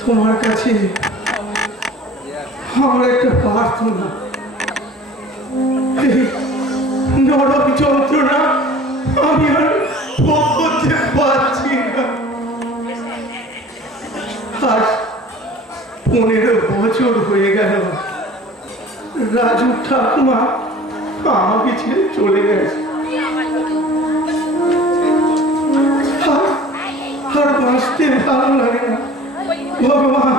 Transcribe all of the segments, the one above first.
তোমার কাছে আমার একটা প্রার্থনা, নরক যন্ত্রণা আমি আর ভোগ করতে পারছি না। আজ 15 বছর হয়ে গেল রাজু ঠাকুমা আমাকে ছেড়ে চলে গেছে। আর বাঁচতে ভালো লাগে না ভগবান,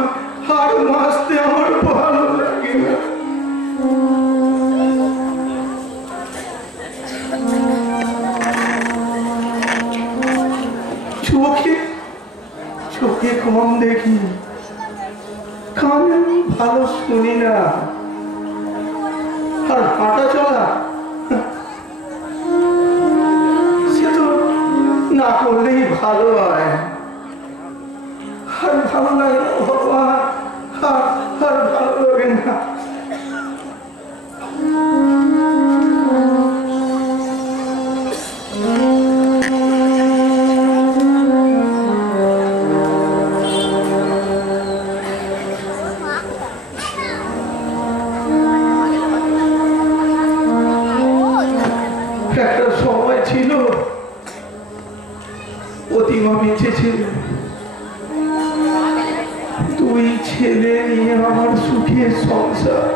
আর বাঁচতে আমার ভালো লাগে না। চোখে কম দেখি, কানে ভালো শুনি না, আর হাঁটা চলা করলেই ভালো হয়। আর ভালো লাগে না ভগবান, আর ভালো লাগে না। একটা সময় ছিল প্রতিমা বেঁচে ছিল, দুই ছেলে নিয়ে আমার সুখের সংসার।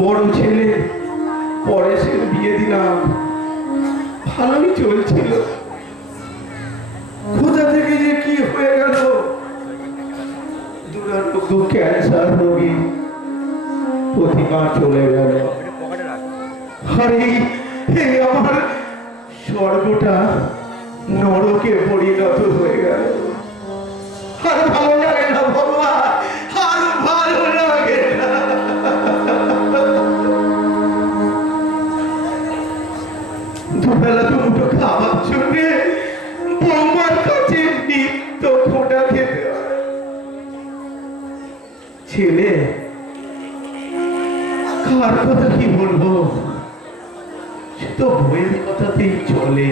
বড় ছেলে পরেশের বিয়ে দিলাম, ভালোই চলছিল। কোথা থেকে যে কি হয়ে গেল, দুরারোগ্য ক্যান্সার রোগী প্রতিমা চলে গেল। আর এই আমার স্বর্গটা নরকে পরিণত হয়ে গেল। আর ভালো লাগে না ভগবান, আর ভালো লাগে না। দুবেলা দুটো খাবার জন্য বৌমার কাছে নিত্য খোঁটা খেতে হয়। ছেলে কার কথা কি বলবো, সে তো বইয়ের কথাতেই চলে।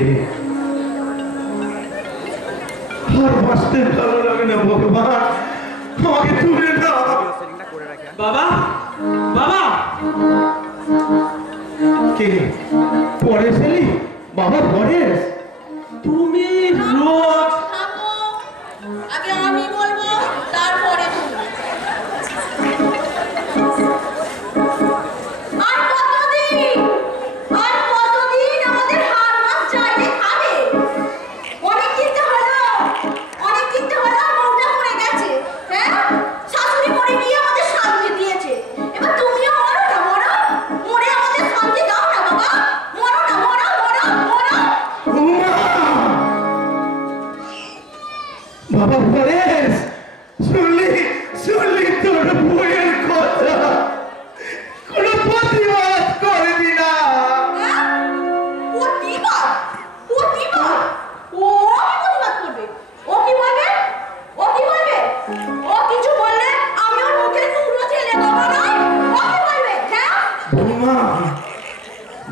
আর বাঁচতে ভালো লাগে না ভগবান, আমাকে তুলে দাও। বাবা, বাবা, কে পরেশ এলি? বাবা পরেশ, তুমি রোজ আগে আমি বলবো, তারপরে তুমি। আর কতদিন আমাদের হাড় মাছ চাইলে খাবে? অনেক কিনতে হলো, মনটা মরে গেছে। হ্যাঁ, শাশুড়ি মরে গিয়ে আমাদের শান্তি দিয়েছে, এবার তুমিও মরো না, মরে আমাদের শান্তি দাও না বাবা। মরো না, মরো। বাবা পরেশ, শুনলি তোর বইয়ের কথা, কোনো প্রতিবাদ করবি না। প্রতিবাদ? ও কি প্রতিবাদ করবে? ও কি বলবে? ও কিছু বললে আমি ওর মুখে নুরো ছেলে বাবা নয়। ও কি বলবে? হ্যাঁ,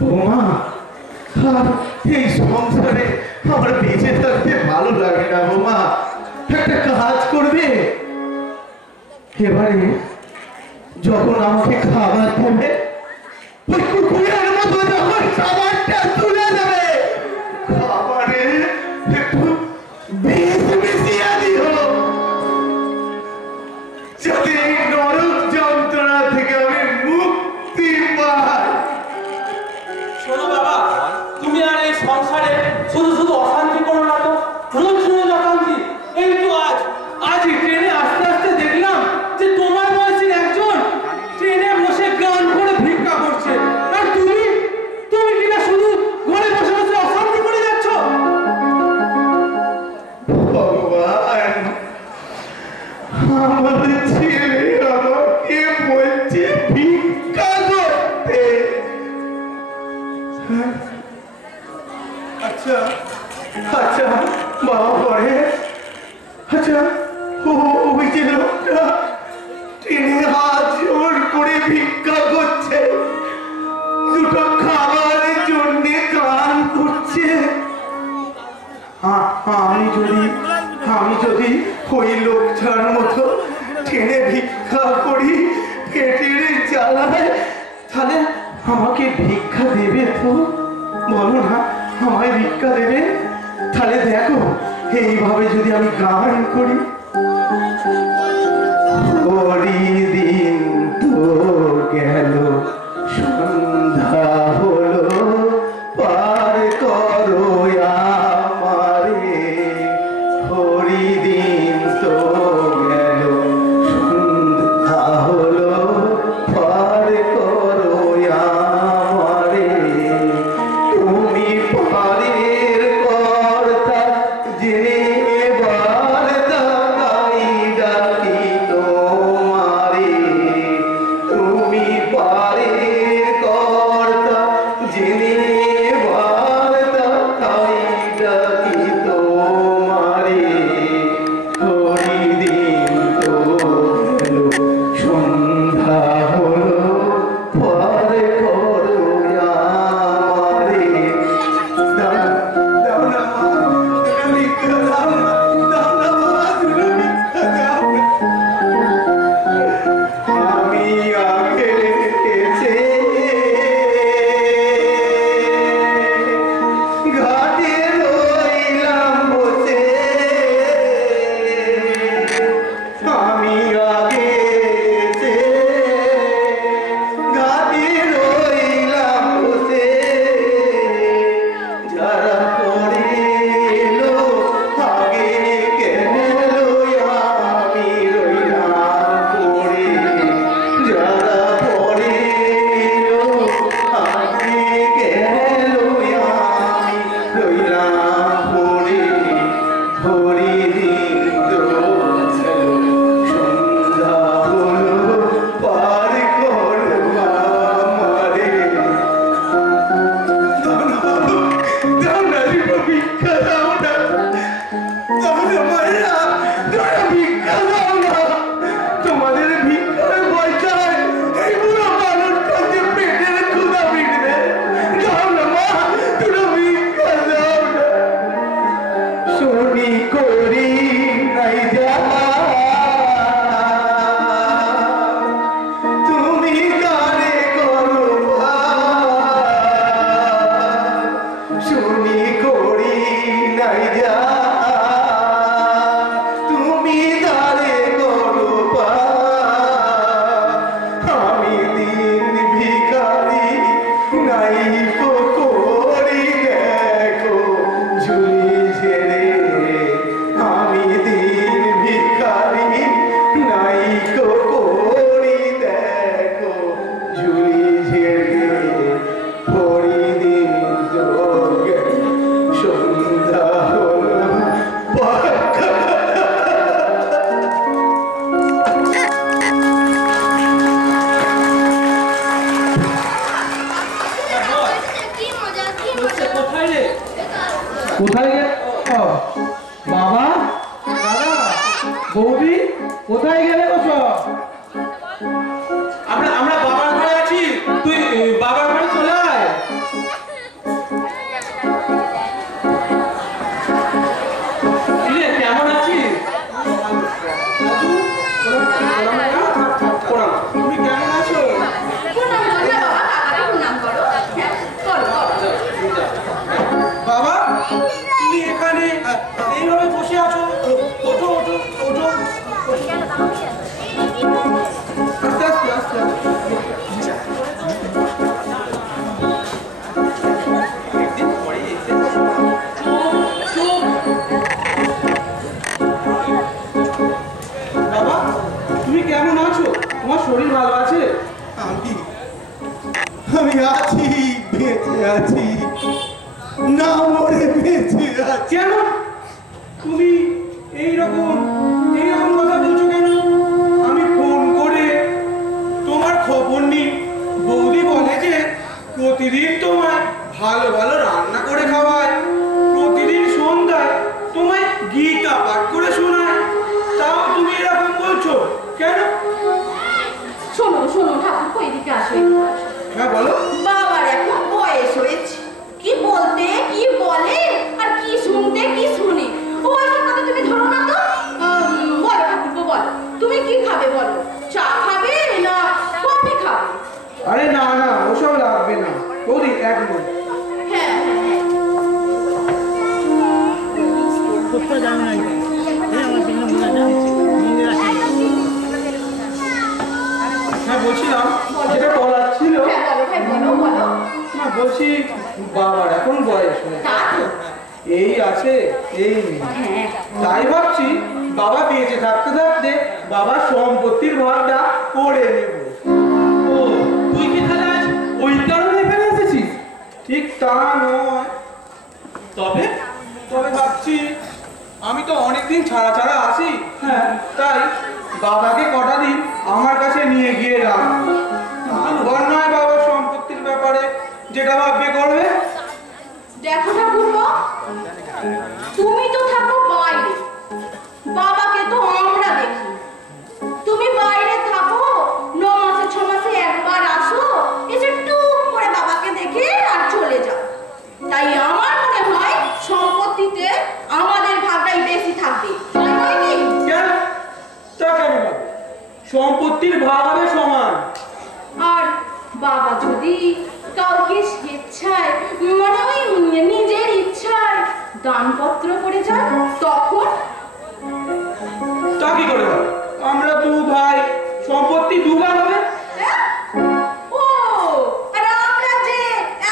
বৌমা, আর এই সংসারে আমার বেঁচে থাকতে ভালো লাগে না বৌমা। একটা কাজ করবে, এবারে যখন আমাকে খাবার দেবে, ওই কুকুরের মতো যখন খাবারটা তুলে দেবে, খাবারে একটু বিষ মিশিয়ে দিও, যাতে এই নরক যন্ত্রণা থেকে আমি মুক্তি পাই। শোনো বাবা, তুমি আর এই সংসারে শুধু অশান্তি করো না তো, রোজ অশান্তি। এই তো আজ ট্রেনে আস্তে আস্তে দেখলাম যে তোমার বয়সের একজন ট্রেনে বসে গান করে ভিক্ষা করছে, আর তুমি কিনা শুধু ঘরে বসে বসে অশান্তি করে যাচ্ছ। ভগবান, আমার ছেলে আমাকে বলছে ভিক্ষা করতে। আচ্ছা বাবা পরেশ, আচ্ছা ওই যে লোকটা ট্রেনে হাত জোর করে ভিক্ষা করছে, দুটো খাবারের জন্য গান করছে, আমি যদি ওই লোকটার মতো ট্রেনে ভিক্ষা করি, পেটের জ্বালায়, তাহলে আমাকে ভিক্ষা দেবে তো? বলো না, আমায় ভিক্ষা দেবে? তাহলে দেখো, এইভাবে যদি আমি গান করি, দিন তো গেল, সন্ধ্যা হলো, পার করো আমারে, হরিদিন তো গেল, সন্ধ্যা হলো, পার করো আমারে, তুমি পারের কর্তা, জেনে বারদার আছি, বেঁচে আছি, না মরে বেঁচে আছি। কেন তুমি এইরকম কথা বলছো কেন? আমি ফোন করে তোমার খবর নিই। বৌদি বলে যে প্রতিদিন তোমায় ভালো ভালো রান্না করে খাওয়ায়, প্রতিদিন সন্ধ্যায় তোমায় গীতা পাঠ করে শোনায়। তাও তুমি এরকম বলছো কেন? শোনো শোনো ঠাকুর, এদিকে আসো, এদিকে আসো। হ্যাঁ বলো। বাবার এখন বয়স হয়েছে, কি বলতে কি বলে আর কি শুনতে কি শুনি। ওই সব কথা তুমি ধরো না তো। বলো ঠাকুরপো, বলো তুমি কি খাবে বলো? চা খাবে না কফি খাবে? আরে না না, ওসব লাগবে না বৌদি, এক মিনিট। হ্যাঁ হ্যাঁ বলছিলাম, যেটা বলার ছিল, হ্যাঁ বলো ভাই, বলো বলো। না বলছি বাবার এখন বয়স হয়েছে, তা তো এই আছে এই নেই। হ্যাঁ, তাই ভাবছি বাবা বেঁচে থাকতে থাকতে বাবার সম্পত্তির ভাগটা করে নেব। ও তুই কি তাহলে আজ ওই কারণে এখানে এসেছিস? ঠিক তা নয়, তবে তবে ভাবছি আমি তো অনেকদিন ছাড়া ছাড়া আসি, হ্যাঁ, তাই বাবাকে কটা দিন আমার কাছে নিয়ে গিয়ে রাখবো। তারপর নয় বাবার সম্পত্তির ব্যাপারে যেটা ভাববে করবে। দেখো ঠাকুরপো, তুমি তো থাকো বাইরে, বাবাকে তো আমরা দেখি। তুমি বাইরে থাকো, 9 মাসে 6 মাসে একবার আসো, এসে টুক করে বাবাকে দেখে আর চলে যাও। তাই আমার মনে হয় সম্পত্তিতে আমাদের ভাগটাই বেশি থাকবে, তাই নয় কি? কেন? তা কেন হবে? সম্পত্তির ভাগ হবে সমান। আর বাবা যদি কাউকে স্বেচ্ছায় মানে ওই নিজের ইচ্ছায় দানপত্র করে যান, তখন তা কি করে হবে? আমরা দু ভাই, সম্পত্তি দুবার হবে। হ্যাঁ? ও, আর আমরা যে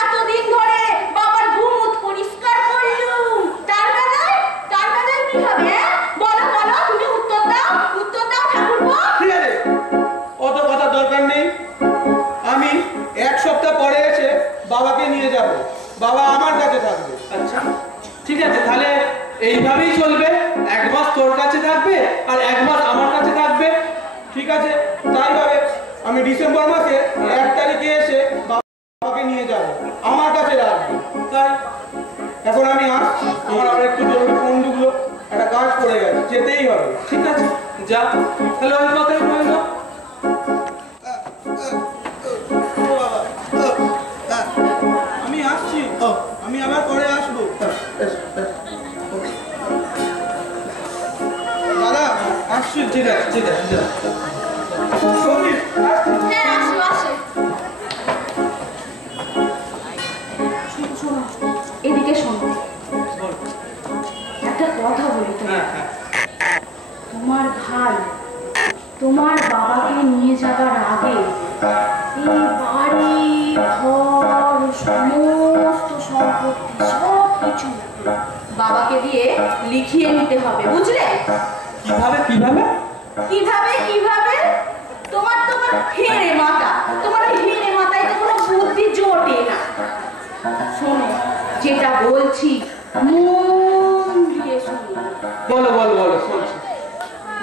এতদিন ধরে বাবার ঘুমুত পরিষ্কার করলুম, তার বেলায় কি হবে? বলো বলো, তুমি উত্তর দাও ঠাকুরপো। ঠিক আছে, অত কথা দরকার নেই। আমি 1 সপ্তাহ পরে এসে বাবাকে নিয়ে যাব, বাবা আমার কাছে থাকবে। আচ্ছা ঠিক আছে, তাহলে এইভাবেই চলবে। 1 মাস তোর কাছে থাকবে আর 1 মাস আমার কাছে থাকবে। ঠিক আছে, তাই হবে। আমি ডিসেম্বর মাসে 1 তারিখে এসে বাবাকে নিয়ে যাব, আমার কাছে রাখবে। তাই এখন আমি আসছি, আমার আবার একটু জরুরি ফোন ঢুকলো, একটা কাজ পড়ে গেছে, যেতেই হবে। ঠিক আছে যা, তাহলে ওই কথাই রইল। আমি আসছি, আমি আবার পরে আসবো। দাদা আসছি। ঠিক আছে ঠিক আছে, যা। সন্দীপ, আসছি। হ্যাঁ আসো আসো। শোনো, এদিকে শোনো, বল। একটা কথা বলি তোমার। হ্যাঁ হ্যাঁ। তোমার ভাই তোমার বাবাকে নিয়ে যাবার আগে এই বাড়ি ঘর সমস্ত সম্পত্তি সবকিছু বাবাকে দিয়ে লিখিয়ে নিতে হবে, বুঝলে? কিভাবে কিভাবে? কিভাবে তোমার হেড়ে মাথা, তোমার হেড়ে মাথায় তো কোনো বুদ্ধি জোটে না। শোনো, যেটা বলছি মন দিয়ে শোনো। বলো বলো বলো, শুনছি।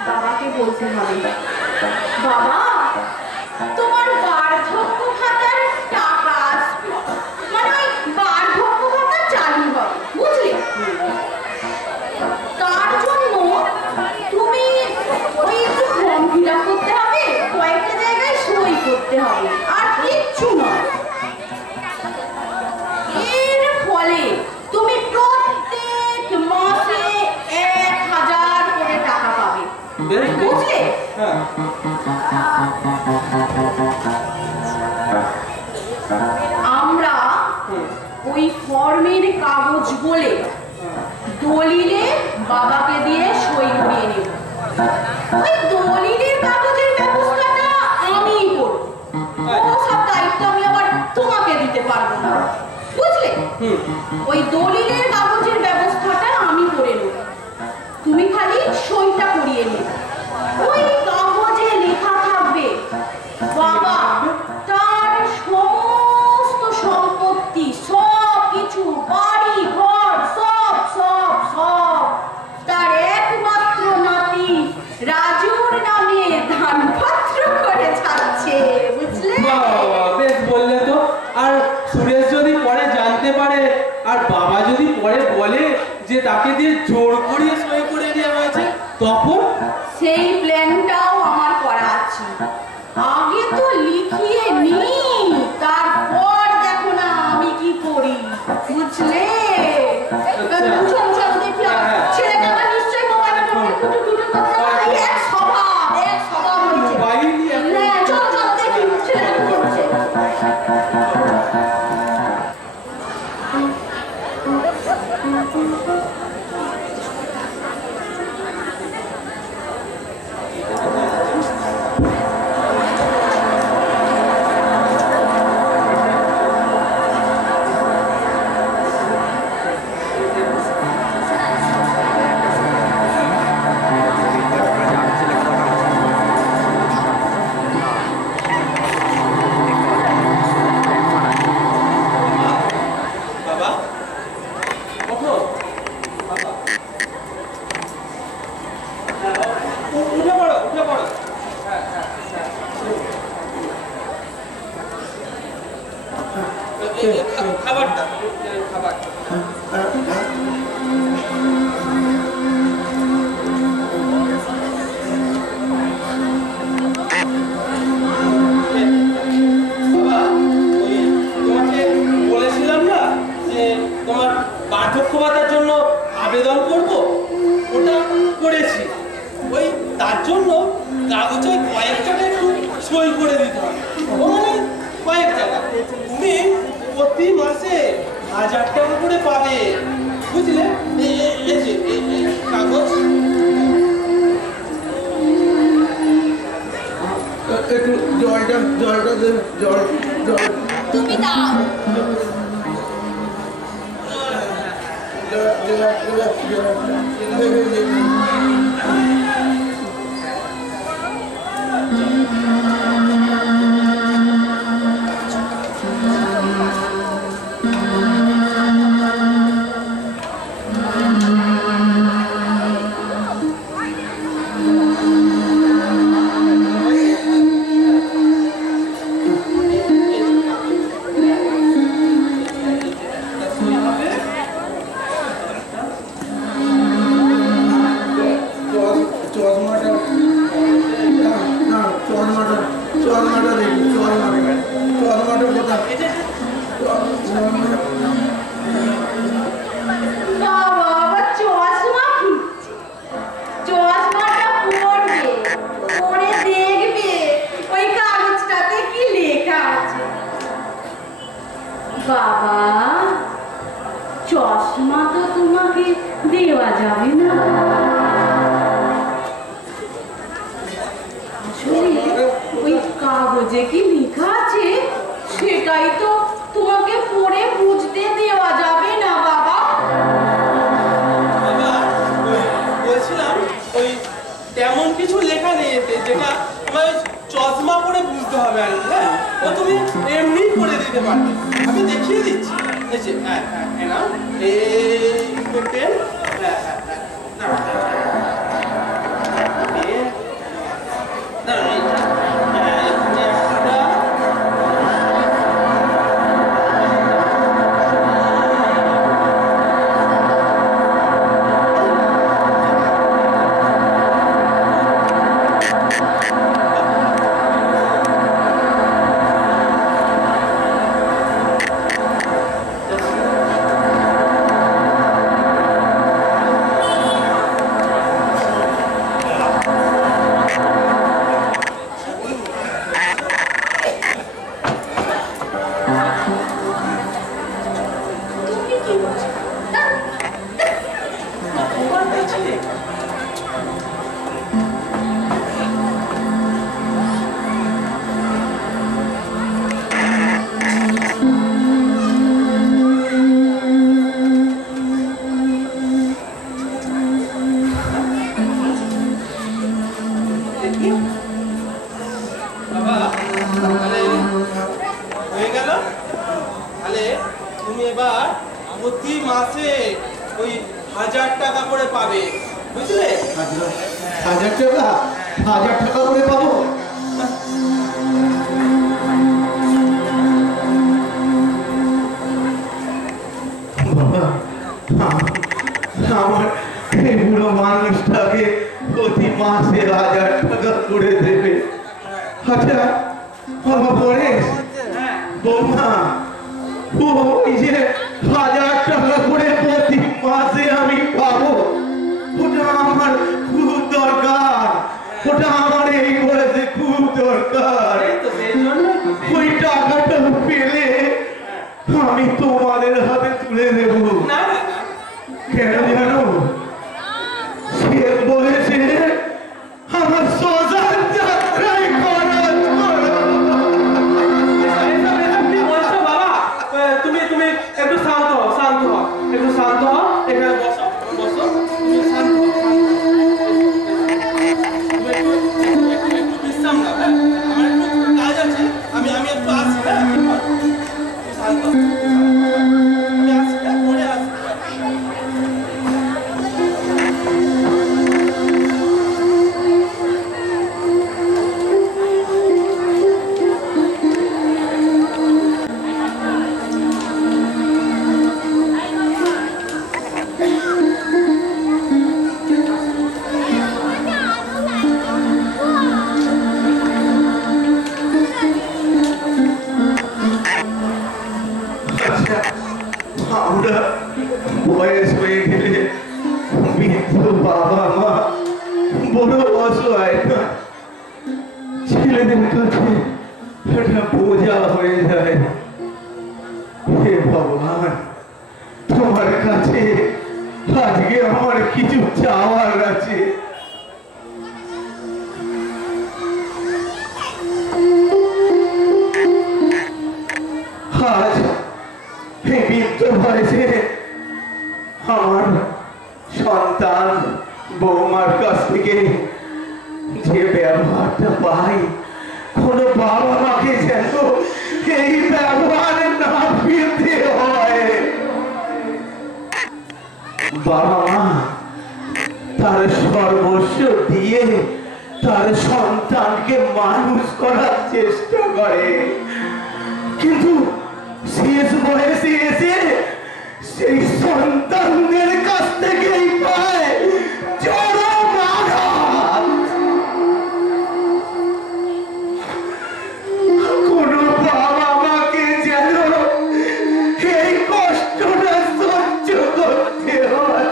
বাবাকে বলতে হবে, বাবা তোমার বার্ধক্য ভাতার টাকা আসবে, মানে ওই বার্ধক্য ভাতা চালু হবে, বুঝলে? তার জন্য তুমি ওই একটু ফর্ম ফিল আপ করতে হবে, কয়েকটা জায়গায় সই করতে হবে, আর কিচ্ছু নয়। এর ফলে তুমি প্রত্যেক মাসে 1000 করে টাকা পাবে, বুঝলে? হ্যাঁ। আমরা ওই ফর্মের কাগজ বলে দলিলে বাবাকে দিয়ে সই করিয়ে নেব। ওই দলিলের কাগজের ব্যবস্থাটা আমিই করব, ও সব দায়িত্ব আমি আবার তোমাকে দিতে পারবো না, বুঝলে? ওই দলিলের কাগজের ব্যবস্থাটা আমি করে নেব, তুমি খালি সইটা করিয়ে নেবে। ওই কাগজে লেখা থাকবে বাবা তার সমস্ত জোর করিয়ে সই করে দেওয়া হয়েছে তখন সেই প্ল্যানটাও আমার করা আছে। আগে তো লিখিয়ে নি, তারপর দেখো না আমি কি করি, বুঝলে? চলো চলো দেখি, ছেলেটা আমার নিশ্চয়ই মোবাইলে একটু দুটো কথা এক স্বভাব হয়েছে। হ্যাঁ চলো চলো দেখি ছেলেটা কি করছে। তুমি দাও। বাবা চশমা তো তোমাকে দেওয়া যাবে না, আসলে ওই কাগজে কি লেখা আছে সেটাই তো তোমাকে পড়ে বুঝতে দেওয়া যাবে না বাবা। বলছিলাম ওই তেমন কিছু লেখা নেই এতে যেটা তোমার চশমা পরে বুঝতে হবে আর কি। হ্যাঁ ও তুমি এমনি করে দিতে পারবে, আমি দেখিয়ে দিচ্ছি। হ্যাঁ হ্যাঁ হ্যাঁ না এই পেন, হ্যাঁ হ্যাঁ প্রতি মাসে ওই 1000 টাকা করে পাবে, বুঝলে? 1000 টাকা? 1000 টাকা করে পাবো? বাবা, আমার মাসে 1000 টাকা করে দেবে। আচ্ছা বাবা পরেশ, বৌমা, ওই যে 1000 টাকা করে প্রতি মাসে আমি পাবো, ওটা আমার খুব দরকার, ওটা আমার এই বয়সে খুব দরকার। ওই টাকাটা পেলে আমি তোমাদের হাতে তুলে দেব। কেন জানো? শেষ বয়সে আমার শ্মশান যাত্রায় খরচ করো। বাবা তুমি তুমি একটু শান্ত হও, শান্ত হও, একটু শান্ত হও, এখানে বসো, বসো, তুমি শান্ত হও, একটু বিশ্রাম নাও। হ্যাঁ, আমার একটু কাজ আছে, আমি একটু আসি। হ্যাঁ, শান্ত হও, আমি আসি, হ্যাঁ, পরে আসি। আমরা বয়স হয়ে গেলে বৃদ্ধ বাবা মা বড় অসহায় না, ছেলেদের কাছে একটা বোঝা হয়ে যায়। হে ভগবান, তোমার কাছে আজকে আমার কিছু চাওয়ার আছে। আজ এই বৃদ্ধ বয়সে আমার সন্তান বৌমার কাছ থেকে যে ব্যবহারটা পাই, কোন বাবা মাকে যেন এই ব্যবহার না পেতে হয়। বাবা মা তার সর্বস্ব দিয়ে তার সন্তানকে মানুষ করার চেষ্টা করে, কিন্তু শেষ বয়সে এসে সেই সন্তানদের কাছ থেকেই পায় চরম আঘাত। কোন বাবা মাকে যেন এই কষ্টটা সহ্য করতে হয়।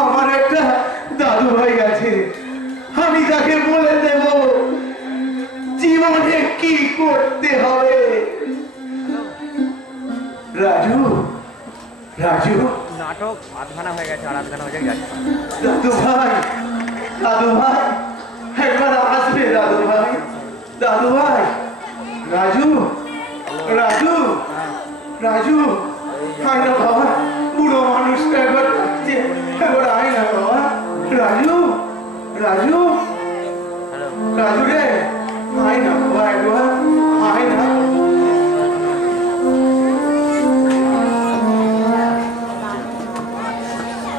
আমার একটা দাদু ভাই আছে, আমি তাকে বলে দেব জীবনে কি করতে হবে। রাজু, রাজু, নাটক আধখানা হয়ে গেছে, আর আধখানা হয়ে যাচ্ছে। দাদু ভাই, দাদু ভাই, একবার আসবে দাদু ভাই, দাদু ভাই, রাজু, রাজু, রাজু, আয় না বাবা, বুড়ো মানুষটা একবার ডাকছে, একবার আয় না বাবা। রাজু, রাজু, রাজু রে, আয় না বাবা, একবার আয় না।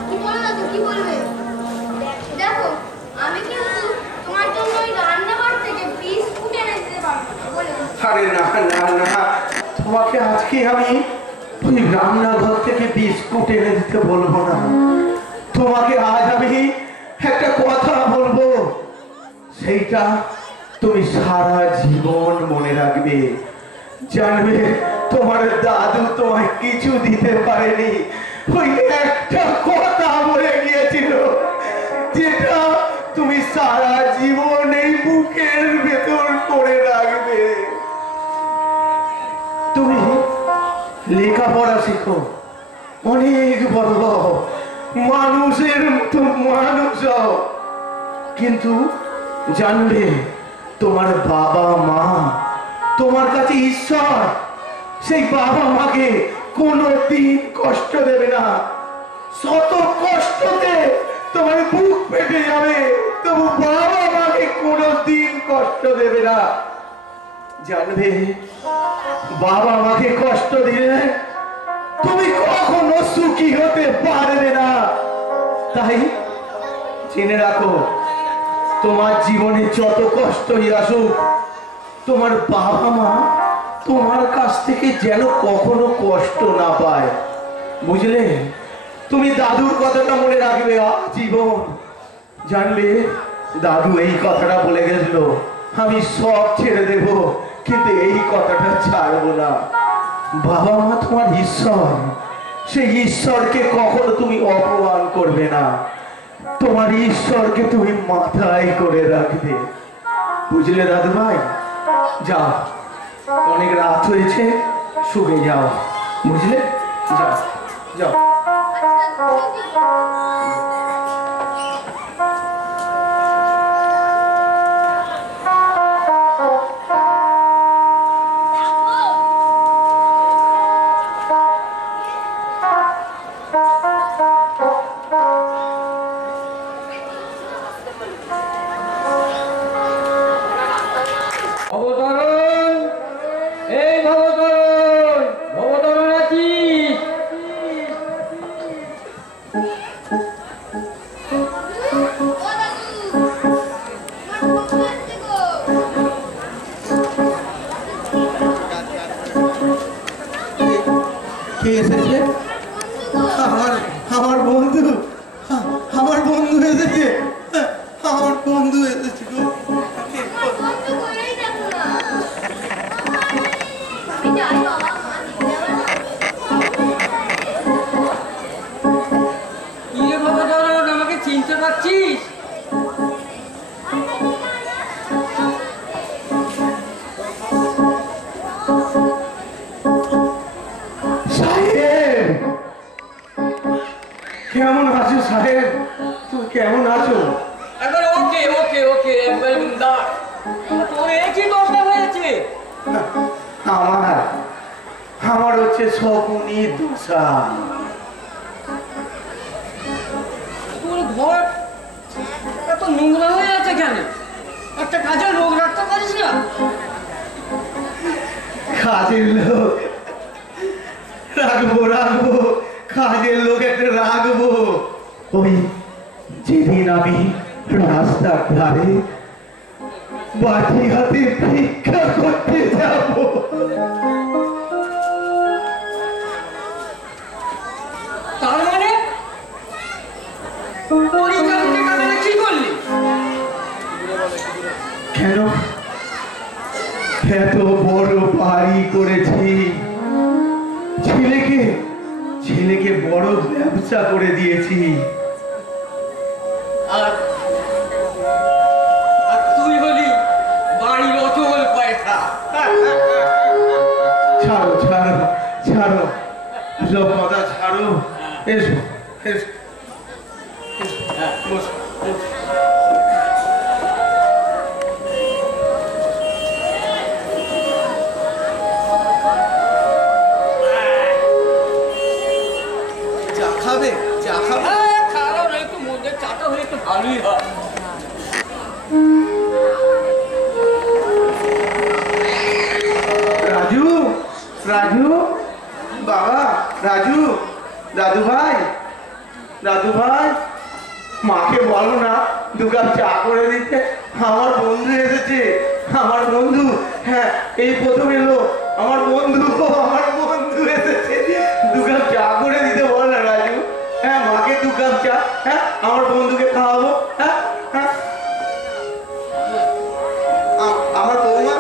কি বলো দাদু, কি বলবে? দেখো, আমি কিন্তু তোমার জন্য ওই রান্নাঘর থেকে বিস্কুট এনে দিতে পারবো না, বলে দাও। আরে না না না, তোমাকে আজকে আমি ওই রান্নাঘর থেকে বিস্কুট এনে দিতে বলবো না। তোমাকে আজ আমি একটা কথা বলবো, সেইটা তুমি সারা জীবন মনে রাখবে। জানবে তোমার দাদু তোমায় কিছু দিতে পারেনি, ওই একটা কথা বলে গিয়েছিল, যেটা তুমি সারা জীবন এই বুকের ভেতর করে রাখবে। তুমি লেখাপড়া শিখো, অনেক বড় হও, মানুষের মতো মানুষ হও, কিন্তু জানবে তোমার বাবা মা তোমার কাছে ঈশ্বর। সেই বাবা মাকে কোনোদিন কষ্ট দেবে না, শত কষ্টতে তোমার বুক পেটে যাবে, তবু বাবা মাকে কোনোদিন কষ্ট দেবে না। জানবে বাবা মাকে কষ্ট দিলে তুমি কখনো সুখী হতে পারবে না। তাই জেনে রাখো, তোমার জীবনে যত কষ্টই আসুক, তোমার বাবা মা তোমার কাছ থেকে যেন কখনো কষ্ট না পায়। বুঝলে, তুমি দাদুর কথাটা মনে রাখবে জীবন। জানলে দাদু এই কথাটা বলে গেছিল, আমি সব ছেড়ে দেব, কিন্তু এই কথাটা ছাড়বো না। বাবা মা তোমার ঈশ্বর, সেই ঈশ্বরকে কখনো তুমি অপমান করবে না। তোমার ঈশ্বরকে তুমি মাথায় করে রাখবে, বুঝলে দাদু ভাই? যাও, অনেক রাত হয়েছে, শুয়ে যাও, বুঝলে? যাও যাও। ভবতরণ, এই ভবতরণ, ভবতরণ আছিস? কে এসেছে? আমার বন্ধু, আমার বন্ধু এসেছে, আমার বন্ধু এসেছে গো। কি রে ভবতরণ, আমাকে চিনতে পারছিস? সাহেব, কেমন আছো সাহেব? তুমি কেমন আছো? একবার ওকে ওকে ওকে, একবার বিন্দাস। তোর এই কি দশা হয়েছে? আমার আমার হচ্ছে শকুনি দশা। তোর ঘর এত নোংরা হয়ে আছে কেন? একটা কাজের রোগ রাখতে পারিস না? কাজের লোক রাখবো, কাজের লোক একটা রাখবো। ওই যেদিন আমি রাস্তার ধারে বাটি হাতে ভিক্ষা করতে যাব, তার মানে কি করলি? কেন এত বড় বাড়ি করেছি, ছেলেকে বড় ব্যবসা করে দিয়েছি। আর তুই হলি বাড়ির অচল পয়সা। ছাড়ো ছাড়ো ছাড়ো, সব কথা ছাড়ো। এসো এসো, বসো। চা খাবে? চা খাবে? খারাপ হলে একটু মধ্যে চাটা হলে একটু ভালোই হয়। রাজু, রাজু বাবা, রাজু, দাদু ভাই, মাকে বলো না 2 কাপ চা করে দিতে। আমার বন্ধু এসেছে, আমার বন্ধু। হ্যাঁ, এই প্রথম এলো আমার বন্ধু এসেছে। 2 কাপ চা করে দিতে বল না রাজু। হ্যাঁ, মাকে 2 কাপ চা, হ্যাঁ আমার বন্ধুকে খাওয়াবো। হ্যাঁ হ্যাঁ, আমার বৌমা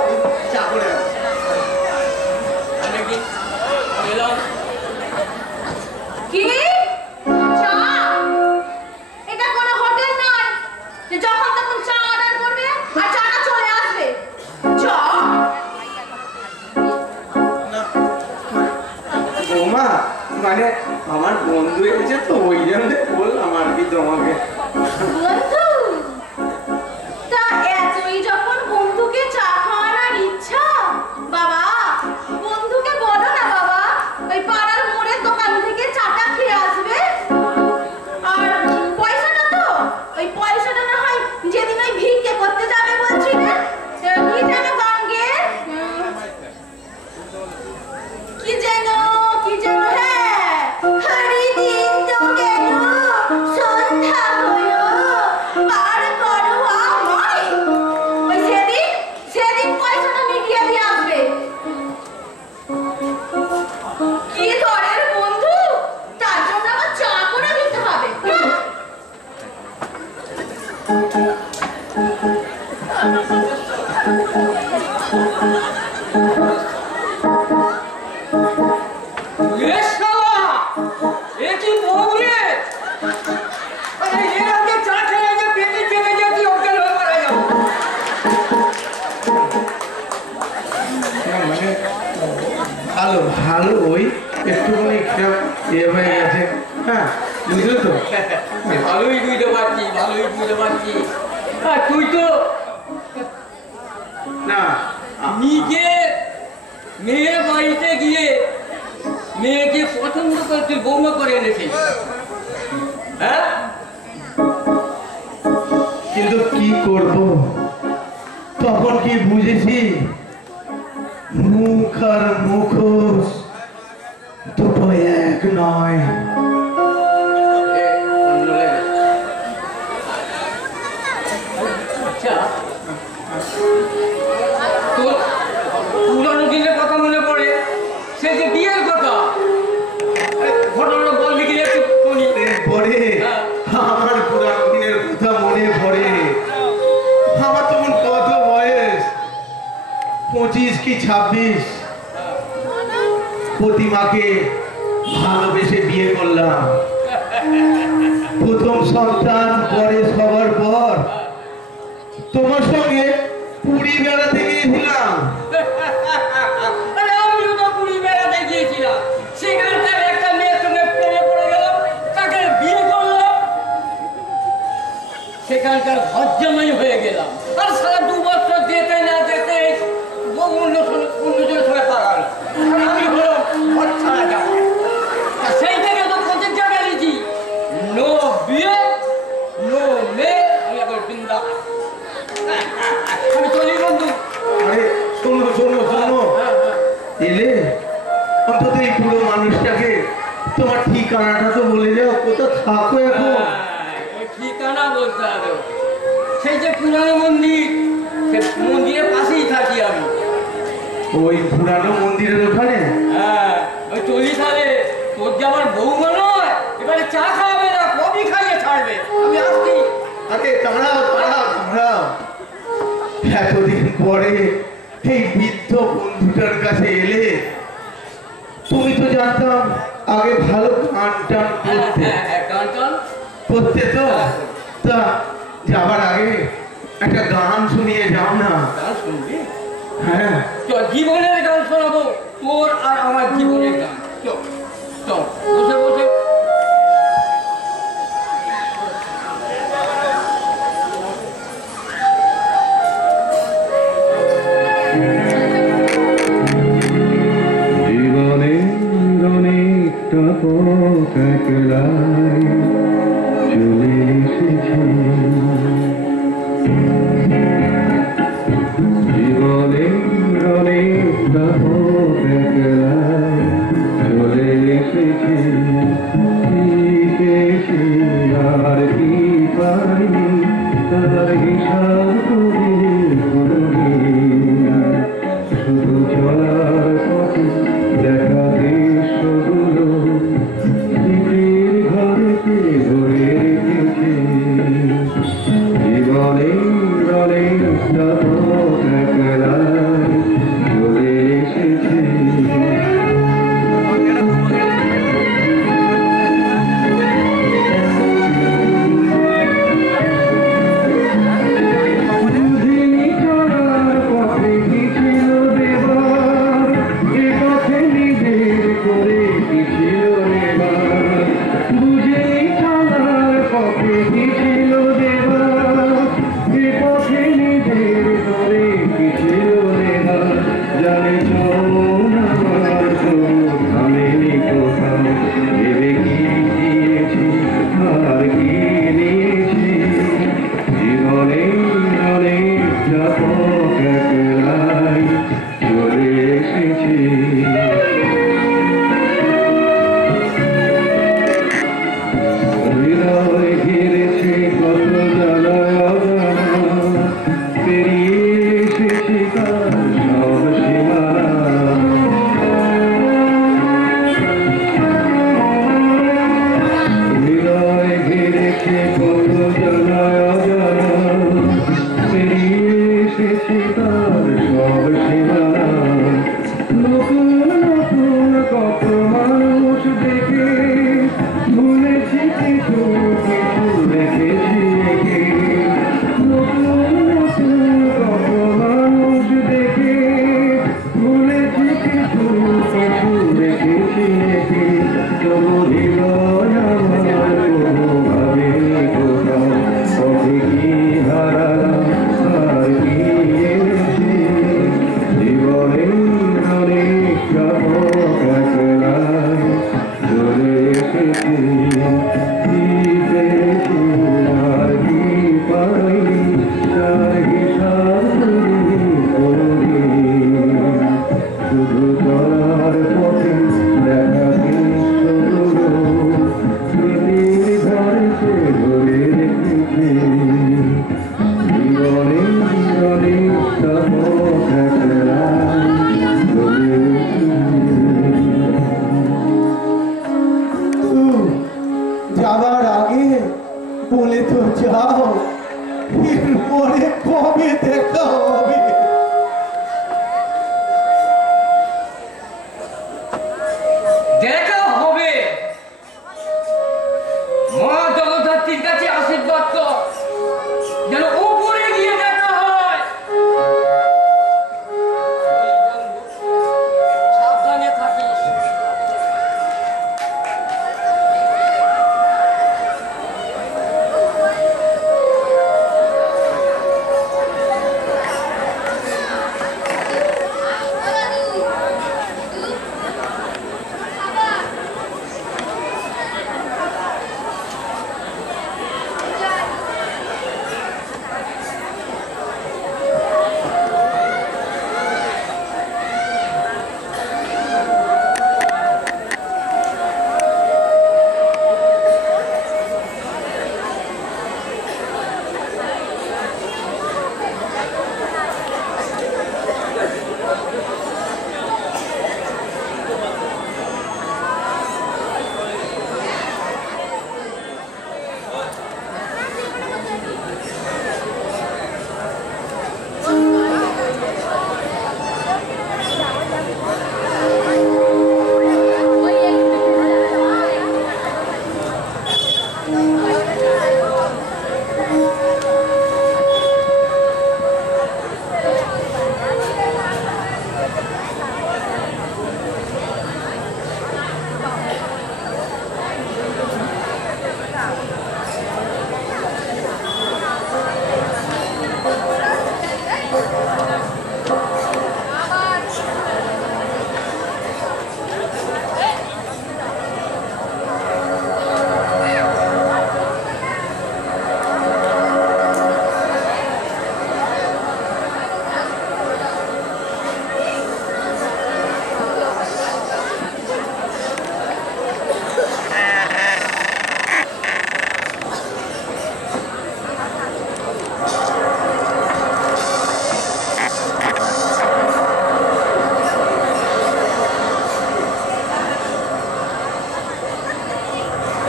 চা করে দেবে। কি চা? এটা কোনো হোটেল নয় যে যখন তখন চা অর্ডার করবে আর চাটা চলে আসবে। চা বৌমা, মানে আমার বন্ধু এসেছে তো, ওই জন্য বললাম আর কি তোমাকে। বন্ধু? তা এতই যখন বন্ধুকে চা খাওয়ানোর ইচ্ছা, বাবা বন্ধুকে বলো না বাবা ওই পাড়ার মোড়ের দোকান থেকে চাটা খেয়ে আসবে। আর পয়সাটা তো, ওই পয়সাটা না হয় যেদিন ওই ভিক্ষে করতে যাবে বলছি না, কি যেন গান গেয়ে, কি যেন হ্যাঁ, হরি দিন তো গেল সন্ধ্যা হলো, মানে ভালো ভালো ওই একটুখানি ইয়ে হয়ে গেছে। হ্যাঁ বুঝলো তো? ভালোই বুঝতে পারছি, ভালোই বুঝতে পারছি। আর তুই তো না নিজে মেয়ের বাড়িতে গিয়ে মেয়েকে পছন্দ করে তুই বৌমা করে এনেছিস, হ্যাঁ? কিন্তু কি করব, তখন কি বুঝেছি মুখ আর মুখোশ দুটো এক নয়। আচ্ছা, তোর পুরানো দিনের কথা মনে পড়ে, সে যে বিয়ের কথা, ঘটনা বল দেখি একটু শুনি। পরে আমার পুরানো দিনের কথা মনে পড়ে। আমার তখন কত বয়স, 25 কি 26। প্রতিমাকে ভালোবেসে বিয়ে করলাম। প্রথম সন্তান পরে সবার পর তোমার সঙ্গে পুরী বেড়াতে গিয়েছিলাম। আরে আমিও তো পুরী বেড়াতে গিয়েছিলাম, সেখানকার একটা মেয়ের সঙ্গে প্রেমে পড়ে গেলাম, তাকে বিয়ে করলাম, সেখানকার ঘর জামাই হয়ে গেলাম। আর সারা 2 বছর যেতে না যেতে অন্যজনের সঙ্গে পালাম। আমি হলাম ঘর ছাড়া যাবো। সেই থেকে তো প্রতিজ্ঞা গেলেছি, নো বিয়ে নো মেয়ে, আমি এখন বৃন্দা। আমি চলি বন্ধু। আরে শোনো শোনো শোনো, এলে অন্তত এই পুরো মানুষটাকে তোমার ঠিকানাটা তো বলে যাও, কোথা থাকো এখন? ওই ঠিকানা বলতে হবে। সেই যে পুরানো মন্দির, সে মন্দিরের পাশেই থাকি আমি। ওই পুরানো মন্দিরের ওখানে? হ্যাঁ, ওই চল্লিশ সালে তোর যে আমার বৌমা নয়, এবারে চা খাওয়াবে না, কফি খাইয়ে ছাড়বে। আমি আসছি। আরে দাঁড়াও দাঁড়াও দাঁড়াও, এতদিন পরে এই বৃদ্ধ বন্ধুটার কাছে এলে। তুমি তো জানতাম আগে ভালো গান টান করতে গান টান করতে তো, তা যাবার আগে একটা গান শুনিয়ে যাও না। গান শুনবি? হ্যাঁ চল, জীবনের গান শোনাবো, তোর আর আমার জীবনের গান। চল চল, বসে বসে। জীবনে অনেকটা পথ একলাই চলে এসেছি, জীবনে অনেকটা পথ একলাই চলে এসেছি, কি পেয়েছি আর কি পাইনি তার হিসাব করে শুধু চলার পথে দেখা দৃশ্যগুলো স্মৃতির ঘরেতে ভরে রেখেছে, জীবনের অনেকটা পথ একলাই চলে এসেছে। বুঝি এসেছি তার সব সীমানা নতুন নতুন কত মানুষ দেখে ভুলেছি কিছু কিছু রেখেছি একে নতুন নতুন কত মানুষ দেখে ভুলেছি কিছু কিছু রেখেছি একে তবু হৃদয় আমার কোনোভাবে কোথাও কবে কি হারালাম আর কি এনেছি জীবনের অনেকটা পথ একলাই চলে এসেছি কি পেয়েছি আর কি পাইনি তার হিসাব করি কোনদিন শুধু চলার পথে দেখা দৃশ্যগুলো স্মৃতির ঘরেতে ধরে রেখেছি জীবনে অনেকটা পথ একলাই চলে যাবার আগে বলে তো যাও এরপরে কবে দেখা হবে? দেখা হবে মা জগদ্ধাত্রীর কাছে আশীর্বাদ কর যেন উপরে গিয়ে দেখা হয় সাবধানে থাকিস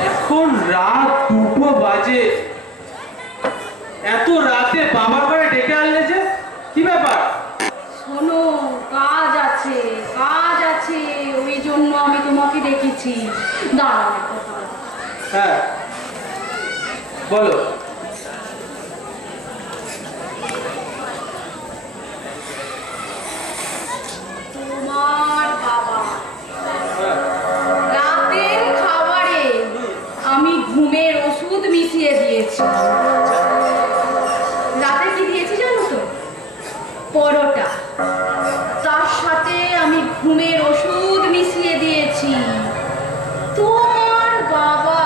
এখন রাত 2টো বাজে, এত রাতে বাবার ঘরে ডেকে আনলে যে, কি ব্যাপার? শোনো, কাজ আছে ওই জন্য আমি তোমাকে ডেকেছি। দাঁড়াও একটা কথা। হ্যাঁ বলো। তোমার বাবা হ্যাঁ। রাতের খাবারে আমি ঘুমের ওষুধ মিশিয়ে দিয়েছি। রাতে কি দিয়েছি জানো তো? পরোটা, তার সাথে আমি ঘুমের ওষুধ মিশিয়ে দিয়েছি। তোমার বাবা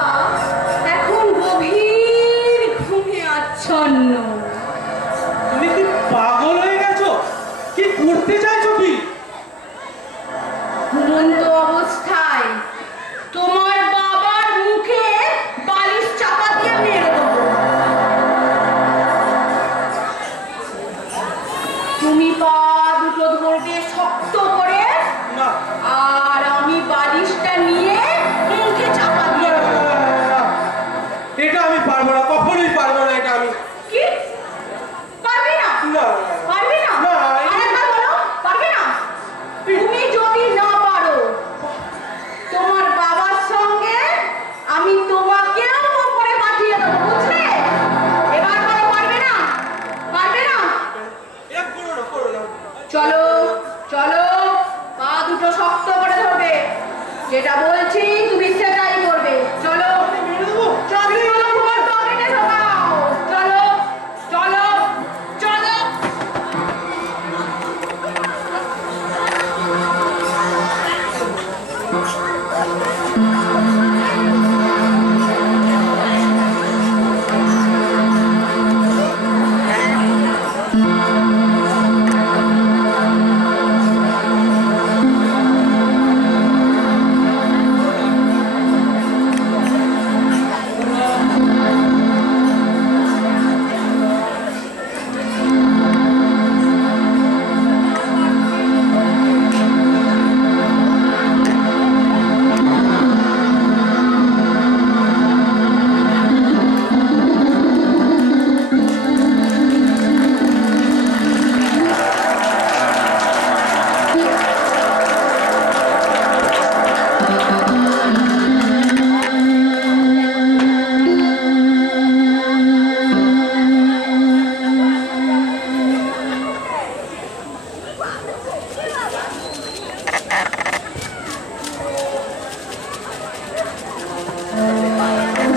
এখন গভীর ঘুমে আচ্ছন্ন। তুমি কি পাগল হয়ে গেছো? কি করতে চাইছো কি? ঘুমন্ত অবস্থায় তোমার বাবার মুখে বালিশ চাপা দিয়ে মেরে দেবো। তুমি চলো চলো, পা দুটো শক্ত করে ধরবে, যেটা বলছি তুমি সেটাই করবে। চলো চলো, তোমার পকেটে ঢোকাও। চলো চলো চলো।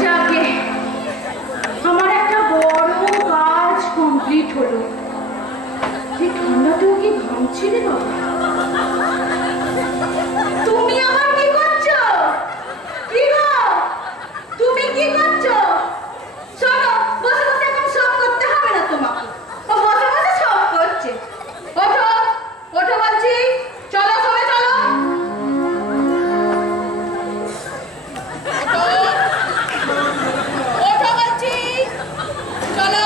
যাকে আমার একটা বড় কাজ কমপ্লিট হলো। এই ঠান্ডাতেও কি ঘামছি রে বাবা? তুমি আবার কি করছো? কি গো, তুমি কি করছো? শোনো, বসে বসে এখন সব করতে হবে না তোমাকে। ও বসে বসে সব করছে। ওঠো ওঠো বলছি, চলো সবে চলো। ওঠো বলছি, চলো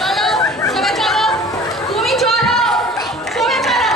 চলো সবে চলো। তুমি চলো, সবে চলো।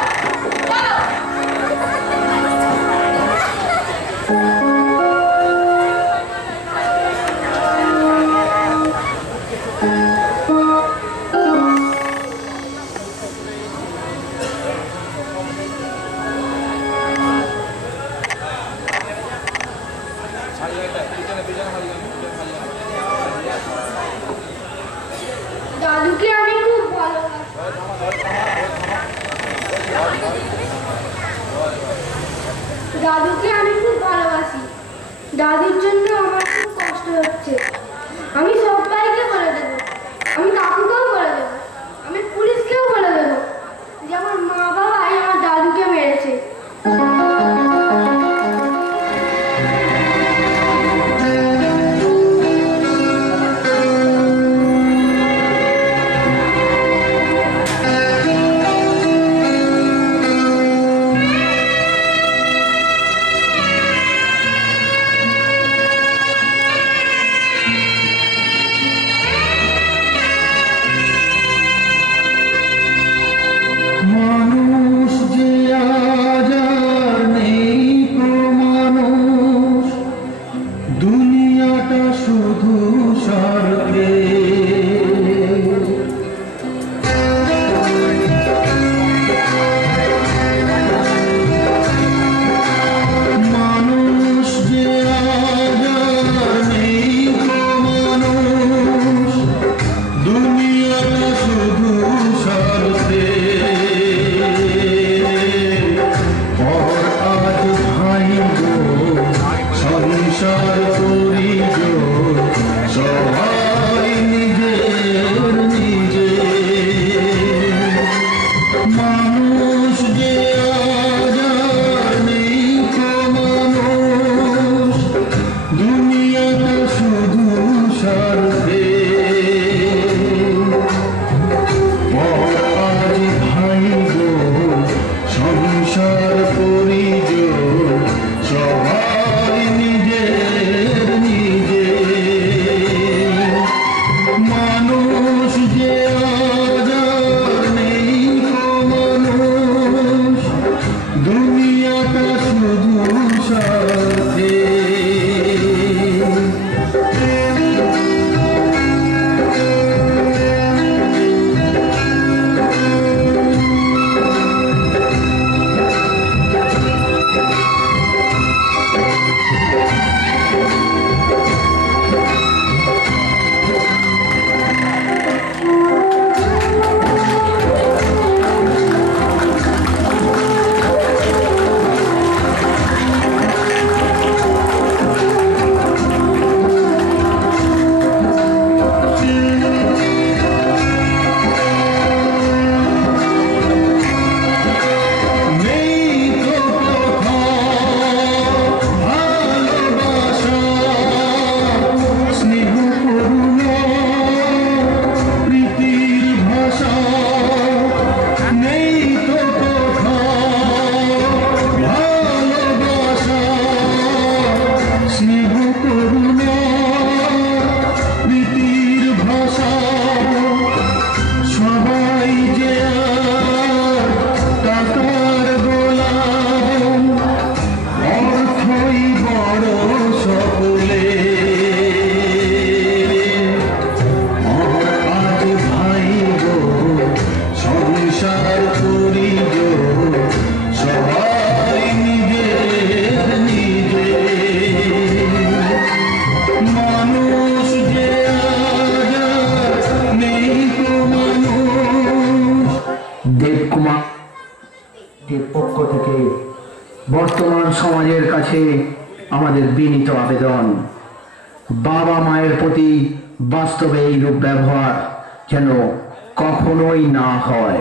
বর্তমান সমাজের কাছে আমাদের বিনীত আবেদন, বাবা মায়ের প্রতি বাস্তবে এইরূপ ব্যবহার যেন কখনোই না হয়।